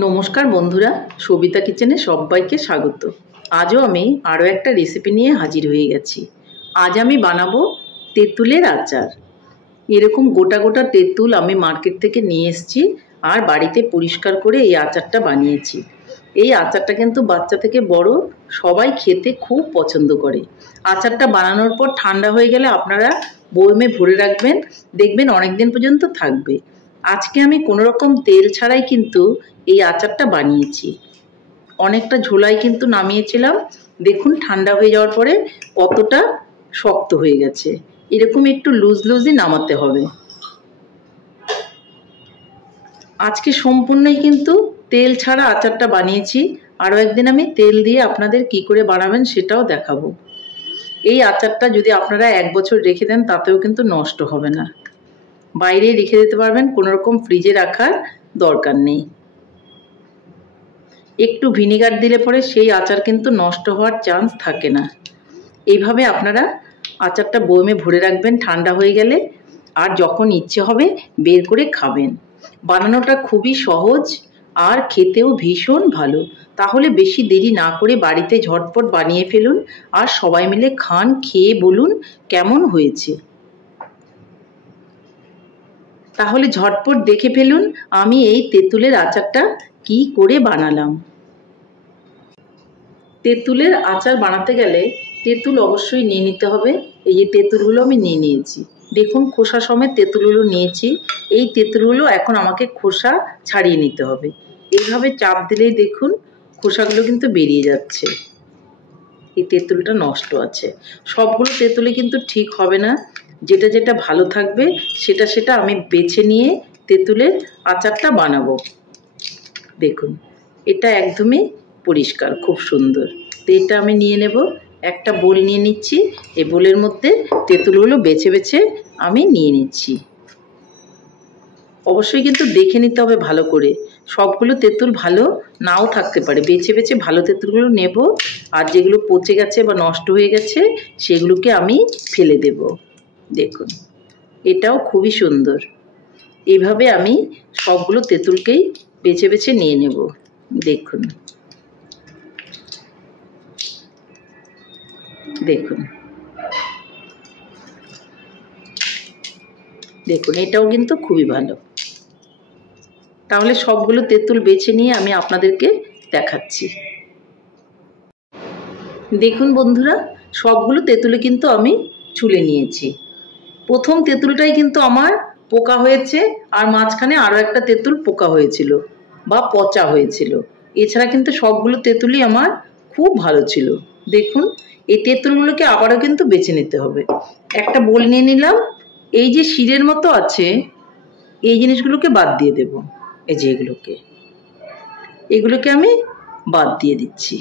নমস্কার বন্ধুরা, সবিতা কিচেনে সবাইকে স্বাগত। আজও আমি আরও একটা রেসিপি নিয়ে হাজির হয়ে গেছি। আজ আমি বানাবো তেঁতুলের আচার। এরকম গোটা গোটা তেঁতুল আমি মার্কেট থেকে নিয়ে এসেছি আর বাড়িতে পরিষ্কার করে এই আচারটা বানিয়েছি। এই আচারটা কিন্তু বাচ্চা থেকে বড় সবাই খেতে খুব পছন্দ করে। আচারটা বানানোর পর ঠান্ডা হয়ে গেলে আপনারা বয়মে ভরে রাখবেন, দেখবেন অনেক দিন পর্যন্ত থাকবে। আজকে আমি কোনো রকম তেল ছাড়াই কিন্তু এই আচারটা বানিয়েছি। অনেকটা ঝোলাই কিন্তু নামিয়েছিলাম, দেখুন ঠান্ডা হয়ে যাওয়ার পরে কতটা শক্ত হয়ে গেছে। এরকম একটু লুজ লুজই নামাতে হবে। আজকে সম্পূর্ণই কিন্তু তেল ছাড়া আচারটা বানিয়েছি। আরও একদিন আমি তেল দিয়ে আপনাদের কি করে বানাবেন সেটাও দেখাবো। এই আচারটা যদি আপনারা 1 বছর রেখে দেন তাতেও কিন্তু নষ্ট হবে না। বাইরে রেখে দিতে পারবেন, কোনো রকম ফ্রিজে রাখার দরকার নেই। একটু ভিনেগার দিলে পরে সেই আচার কিন্তু নষ্ট হওয়ার চান্স থাকে না। এইভাবে আপনারা আচারটা বয়মে ভরে রাখবেন ঠান্ডা হয়ে গেলে, আর যখন ইচ্ছে হবে বের করে খাবেন। বানানোটা খুবই সহজ আর খেতেও ভীষণ ভালো। তাহলে বেশি দেরি না করে বাড়িতে ঝটপট বানিয়ে ফেলুন আর সবাই মিলে খান, খেয়ে বলুন কেমন হয়েছে। তাহলে ঝটপট দেখে ফেলুন আমি এই তেঁতুলের আচারটা কি করে বানালাম। তেঁতুলের আচার বানাতে গেলে তেঁতুল অবশ্যই নিয়ে নিতে হবে। এই যে তেঁতুলগুলো আমি নিয়ে নিয়েছি, দেখুন খোসা সমেত তেঁতুলগুলো নিয়েছি। এই তেঁতুলগুলো এখন আমাকে খোসা ছাড়িয়ে নিতে হবে। এইভাবে চাপ দিলেই দেখুন খোসাগুলো কিন্তু বেরিয়ে যাচ্ছে। এই তেঁতুলটা নষ্ট আছে। সবগুলো তেঁতুলে কিন্তু ঠিক হবে না, যেটা যেটা ভালো থাকবে সেটা সেটা আমি বেছে নিয়ে তেঁতুলের আচারটা বানাবো। দেখুন এটা একদমই পরিষ্কার, খুব সুন্দর। তো এটা আমি নিয়ে নেব, একটা বোল নিয়ে নিচ্ছি। এই বোলের মধ্যে তেঁতুলগুলো বেছে বেছে আমি নিয়ে নিচ্ছি। অবশ্যই কিন্তু দেখে নিতে হবে ভালো করে, সবগুলো তেঁতুল ভালো নাও থাকতে পারে। বেছে বেছে ভালো তেঁতুলগুলো নেব, আর যেগুলো পচে গেছে বা নষ্ট হয়ে গেছে সেগুলোকে আমি ফেলে দেব। দেখুন এটাও খুবই সুন্দর। এইভাবে আমি সবগুলো তেঁতুলকেই বেছে বেছে নিয়ে নেব। দেখুন দেখুন দেখুন এটাও কিন্তু খুবই ভালো। তাহলে সবগুলো তেঁতুল বেছে নিয়ে আমি আপনাদেরকে দেখাচ্ছি। দেখুন বন্ধুরা, সবগুলো তেঁতুলে কিন্তু আমি ছুলে নিয়েছি। প্রথম তেঁতুলটাই কিন্তু আমার পোকা হয়েছে, আর মাঝখানে আরও একটা তেঁতুল পোকা হয়েছিল বা পচা হয়েছিল। এছাড়া কিন্তু সবগুলো তেঁতুলই আমার খুব ভালো ছিল। দেখুন এই তেঁতুলগুলোকে আবারও কিন্তু বেছে নিতে হবে। একটা বোল নিয়ে নিলাম, এই যে শিরের মতো আছে এই জিনিসগুলোকে বাদ দিয়ে দেব। এই যে এগুলোকে আমি বাদ দিয়ে দিচ্ছি।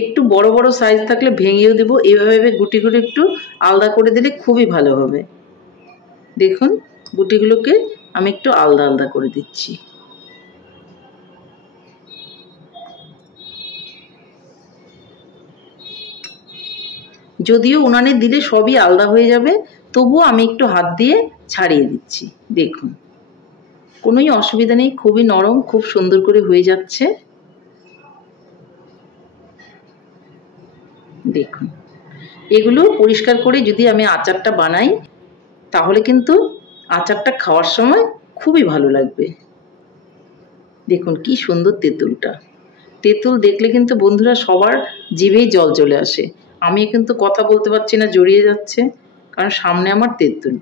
একটু বড় বড় সাইজ থাকলে ভেঙেও দেবো। এইভাবে গুটিগুলো একটু আলাদা করে দিলে খুবই ভালো হবে। দেখুন গুটিগুলোকে আমি একটু আলাদা আলাদা করে দিচ্ছি। যদিও উনানে দিলে সবই আলাদা হয়ে যাবে, তবুও আমি একটু হাত দিয়ে ছাড়িয়ে দিচ্ছি। দেখুন কোনোই অসুবিধা নেই, খুবই নরম, খুব সুন্দর করে হয়ে যাচ্ছে। দেখুন এগুলো পরিষ্কার করে যদি আমি আচারটা বানাই তাহলে কিন্তু আচারটা খাওয়ার সময় খুবই ভালো লাগবে। দেখুন কি সুন্দর তেঁতুলটা। তেঁতুল দেখলে কিন্তু বন্ধুরা সবার জিভেই জল চলে আসে। আমি কিন্তু কথা বলতে পারছি না, জড়িয়ে যাচ্ছে, কারণ সামনে আমার তেঁতুল।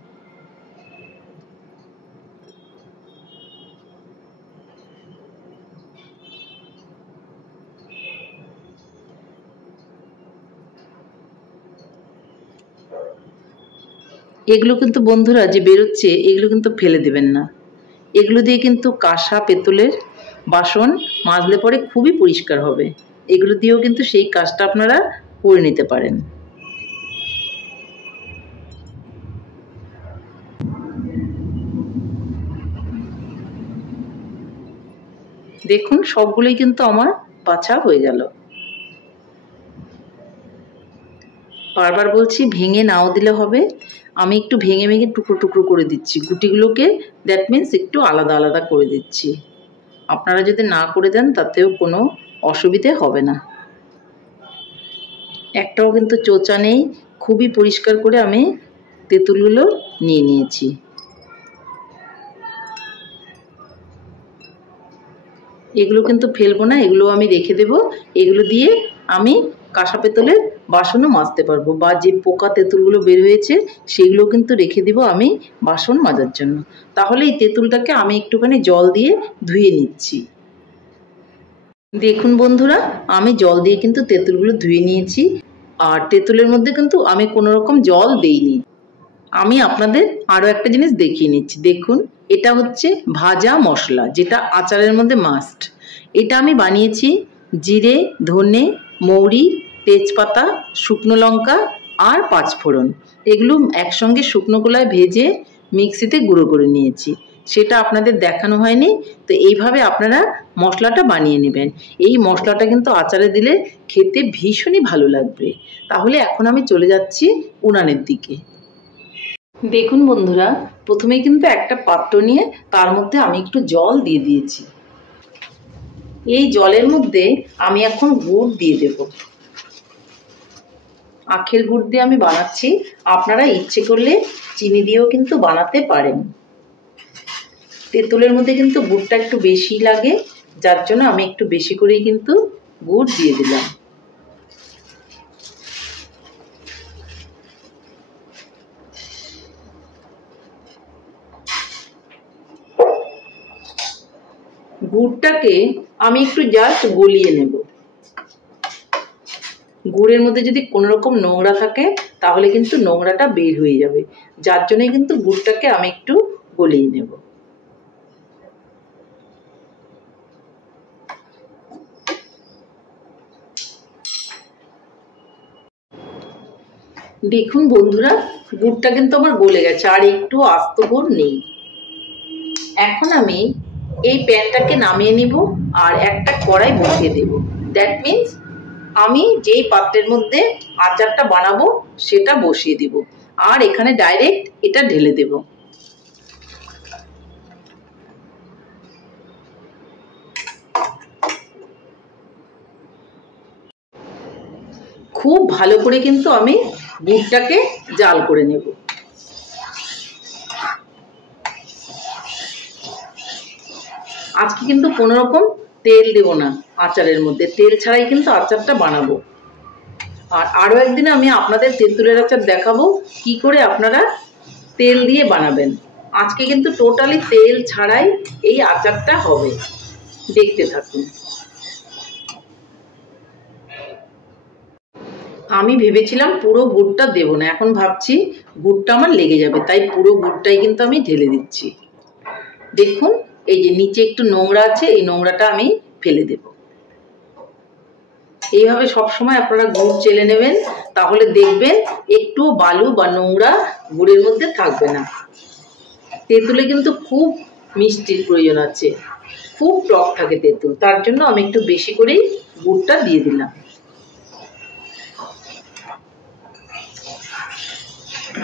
এগুলো কিন্তু বন্ধুরা যে বেরোচ্ছে এগুলো কিন্তু ফেলে দেবেন না। এগুলো দিয়ে কিন্তু কাঁসা পেতলের বাসন মাজলে পরে খুবই পরিষ্কার হবে। এগুলো দিয়েও কিন্তু সেই কাজটা আপনারা করে নিতে পারেন। দেখুন সবগুলোই কিন্তু আমার বাছা হয়ে গেল। বারবার বলছি ভেঙে নাও দিলে হবে, আমি একটু ভেঙে ভেঙে টুকরো টুকরো করে দিচ্ছি গুটিগুলোকে, দ্যাট মিন্স একটু আলাদা আলাদা করে দিচ্ছি। আপনারা যদি না করে দেন তাতেও কোনো অসুবিধে হবে না। একটাও কিন্তু চোচা নেই, খুবই পরিষ্কার করে আমি তেঁতুলগুলো নিয়ে নিয়েছি। এগুলো কিন্তু ফেলবো না, এগুলো আমি রেখে দেব। এগুলো দিয়ে আমি কাঁসা পেতলের বাসনও মাজতে পারবো, বা যে পোকা তেঁতুলগুলো বের হয়েছে সেগুলো কিন্তু রেখে দিব আমি বাসন মাজার জন্য। তাহলে এই তেঁতুলটাকে আমি একটুখানি জল দিয়ে ধুয়ে নিচ্ছি। দেখুন বন্ধুরা, আমি জল দিয়ে কিন্তু তেঁতুলগুলো ধুয়ে নিয়েছি, আর তেঁতুলের মধ্যে কিন্তু আমি কোনো রকম জল দেইনি। আমি আপনাদের আরও একটা জিনিস দেখিয়ে নিচ্ছি। দেখুন, এটা হচ্ছে ভাজা মশলা, যেটা আচারের মধ্যে মাস্ট। এটা আমি বানিয়েছি জিরে, ধনে, মৌরি, তেজপাতা, শুকনো লঙ্কা আর পাঁচফোড়ন। এগুলো একসঙ্গে শুকনো কলায় ভেজে মিক্সিতে গুঁড়ো করে নিয়েছি, সেটা আপনাদের দেখানো হয়নি। তো এইভাবে আপনারা মশলাটা বানিয়ে নেবেন। এই মশলাটা কিন্তু আচারে দিলে খেতে ভীষণই ভালো লাগবে। তাহলে এখন আমি চলে যাচ্ছি উনানের দিকে। দেখুন বন্ধুরা, প্রথমে কিন্তু একটা পাত্র নিয়ে তার মধ্যে আমি একটু জল দিয়ে দিয়েছি। এই জলের মধ্যে আমি এখন গুড় দিয়ে দেব। আখের গুড় দিয়ে আমি বানাচ্ছি, আপনারা ইচ্ছে করলে চিনি দিয়েও কিন্তু বানাতে পারেন। তেঁতুলের মধ্যে কিন্তু গুড়টা একটু বেশি লাগে, যার জন্য আমি একটু বেশি করেই কিন্তু গুড় দিয়ে দিলাম। গুড়টাকে আমি একটু জাস্ট গলিয়ে নেব। গুড়ের মধ্যে যদি কোনো রকম নোংরা থাকে তাহলে কিন্তু নোংরাটা বের হয়ে যাবে, যার জন্য কিন্তু গুড়টাকে আমি একটু গলিয়ে নেব। দেখুন বন্ধুরা, গুড়টা কিন্তু আমার গলে গেছে, আর একটু আস্ত গুড় নেই। এখন আমি এই প্যানটাকে নামিয়ে নিব আর একটা কড়াই বসিয়ে দেব। দ্যাট মিন্স আমি যেই পাত্রের মধ্যে আচারটা বানাবো সেটা বসিয়ে দিব, আর এখানে ডাইরেক্ট এটা ঢেলে দেব। খুব ভালো করে কিন্তু আমি গুড়টাকে জাল করে নেব। আজকে কিন্তু কোনো রকম তেল দেব না আচারের মধ্যে, তেল ছাড়াই কিন্তু আচারটা বানাবো। আর আরও একদিন আমি আপনাদের তেঁতুলের আচার দেখাবো কি করে আপনারা তেল দিয়ে বানাবেন। আজকে কিন্তু টোটালি তেল ছাড়াই এই আচারটা হবে, দেখতে থাকুন। আমি ভেবেছিলাম পুরো গুড়টা দেবো না, এখন ভাবছি গুড়টা আমার লেগে যাবে, তাই পুরো গুড়টাই কিন্তু আমি ঢেলে দিচ্ছি। দেখুন, এই যে নিচে একটু নোংরা আছে, এই নোংরাটা আমি ফেলে দেব। এইভাবে সবসময় আপনারা গুড় চেলে নেবেন, তাহলে দেখবেন একটু বালু বা নোংরা গুড়ের মধ্যে থাকবে না। তেঁতুলে কিন্তু খুব মিষ্টির প্রয়োজন আছে, খুব টক থাকে তেঁতুল, তার জন্য আমি একটু বেশি করেই গুড়টা দিয়ে দিলাম।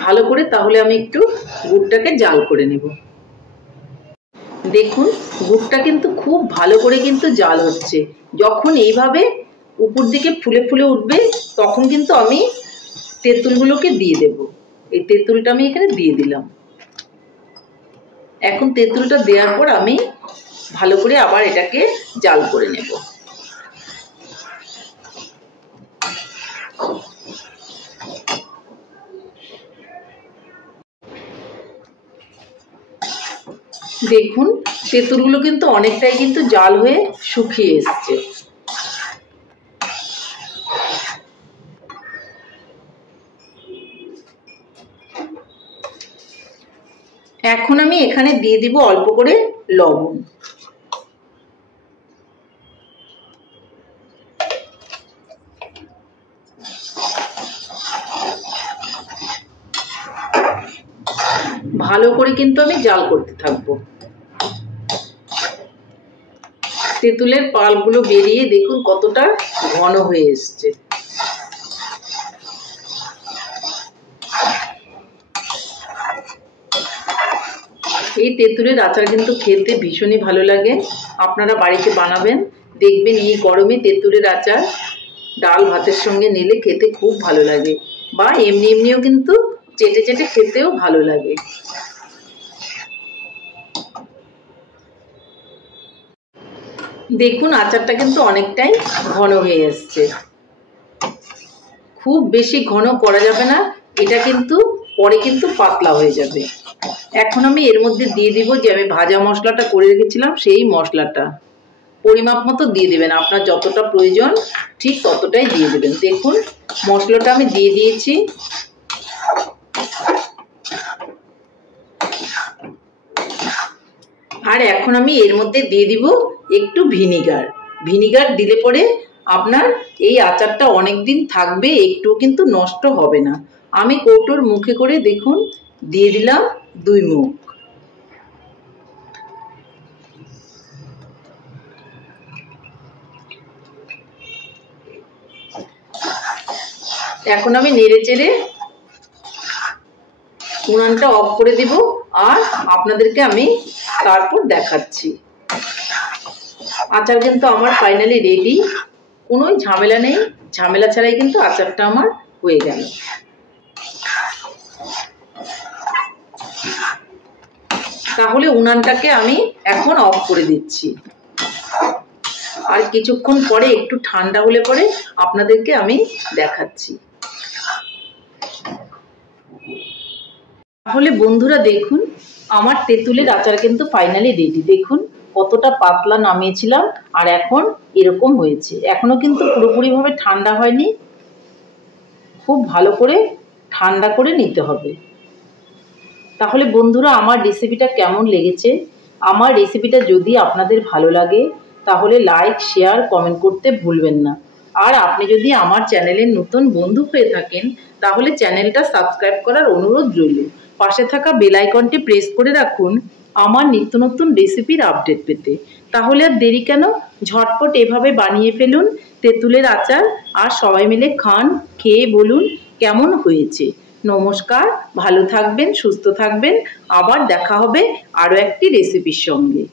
ভালো করে তাহলে আমি একটু গুড়টাকে জাল করে নেব। দেখুন, গুড়টা কিন্তু খুব ভালো করে কিন্তু জাল হচ্ছে। যখন এইভাবে উপর দিকে ফুলে ফুলে উঠবে তখন কিন্তু আমি তেঁতুলগুলোকে দিয়ে দেব। এই তেঁতুলটা আমি এখানে দিয়ে দিলাম। এখন তেঁতুলটা দেওয়ার পর আমি ভালো করে আবার এটাকে জাল করে নেব। দেখুন, তেঁতুলগুলো কিন্তু অনেকটাই কিন্তু জাল হয়ে শুকিয়ে এসছে। এখন আমি এখানে দিয়ে দিব অল্প করে লবণ। ভালো করে কিন্তু আমি জাল করতে থাকবো। তেঁতুলের পাল্পগুলো বেরিয়ে দেখুন কতটা ঘন হয়ে এসছে। এই তেঁতুলের আচার কিন্তু খেতে ভীষণই ভালো লাগে। আপনারা বাড়িতে বানাবেন, দেখবেন এই গরমে তেঁতুলের আচার ডাল ভাতের সঙ্গে নিলে খেতে খুব ভালো লাগে, বা এমনিও কিন্তু চেটে চেটে খেতেও ভালো লাগে। দেখুন আচারটা কিন্তু অনেকটাই ঘন হয়ে এসছে। খুব বেশি ঘন করা যাবে না, এটা কিন্তু পরে কিন্তু পাতলা হয়ে যাবে। এখন আমি এর মধ্যে দিয়ে দিব যে আমি ভাজা মশলাটা করে রেখেছিলাম, সেই মশলাটা পরিমাপ মতো দিয়ে দেবেন। আপনার যতটা প্রয়োজন ঠিক ততটাই দিয়ে দেবেন। দেখুন মশলাটা আমি দিয়ে দিয়েছি। আর এখন আমি এর মধ্যে দিয়ে দিব একটু ভিনিগার। ভিনিগার দিলে পরে আপনার এই আচারটা অনেক দিন থাকবে, একটু কিন্তু নষ্ট হবে না। আমি কৌটোর মুখে করে দেখুন দিয়ে দিলাম 2 মুখ। এখন আমি নেড়ে চেড়ে উনানটা অফ করে দিব, আর আপনাদেরকে আমি তারপর দেখাচ্ছি। আচার কিন্তু আমার ফাইনালি রেডি, কোনো ঝামেলা নেই, ঝামেলা ছাড়াই কিন্তু আচারটা আমার হয়ে গেল। তাহলে উনানটাকে আমি এখন অফ করে দিচ্ছি, আর কিছুক্ষণ পরে একটু ঠান্ডা হলে পরে আপনাদেরকে আমি দেখাচ্ছি। তাহলে বন্ধুরা দেখুন আমার তেঁতুলের আচার কিন্তু ফাইনালি রেডি। দেখুন কতটা পাতলা নামিয়েছিলাম আর এখন এরকম হয়েছে। এখনো কিন্তু পুরোপুরিভাবে ঠান্ডা হয়নি, খুব ভালো করে ঠান্ডা করে নিতে হবে। তাহলে বন্ধুরা আমার রেসিপিটা কেমন লেগেছে? আমার রেসিপিটা যদি আপনাদের ভালো লাগে তাহলে লাইক, শেয়ার, কমেন্ট করতে ভুলবেন না। আর আপনি যদি আমার চ্যানেলের নতুন বন্ধু হয়ে থাকেন তাহলে চ্যানেলটা সাবস্ক্রাইব করার অনুরোধ রইল। পাশে থাকা বেল আইকনটি প্রেস করে রাখুন আমার নিত্য নতুন রেসিপির আপডেট পেতে। তাহলে আর দেরি কেন, ঝটপট এভাবে বানিয়ে ফেলুন তেঁতুলের আচার, আর সবাই মিলে খান, খেয়ে বলুন কেমন হয়েছে। নমস্কার, ভালো থাকবেন, সুস্থ থাকবেন, আবার দেখা হবে আরও একটি রেসিপির সঙ্গে।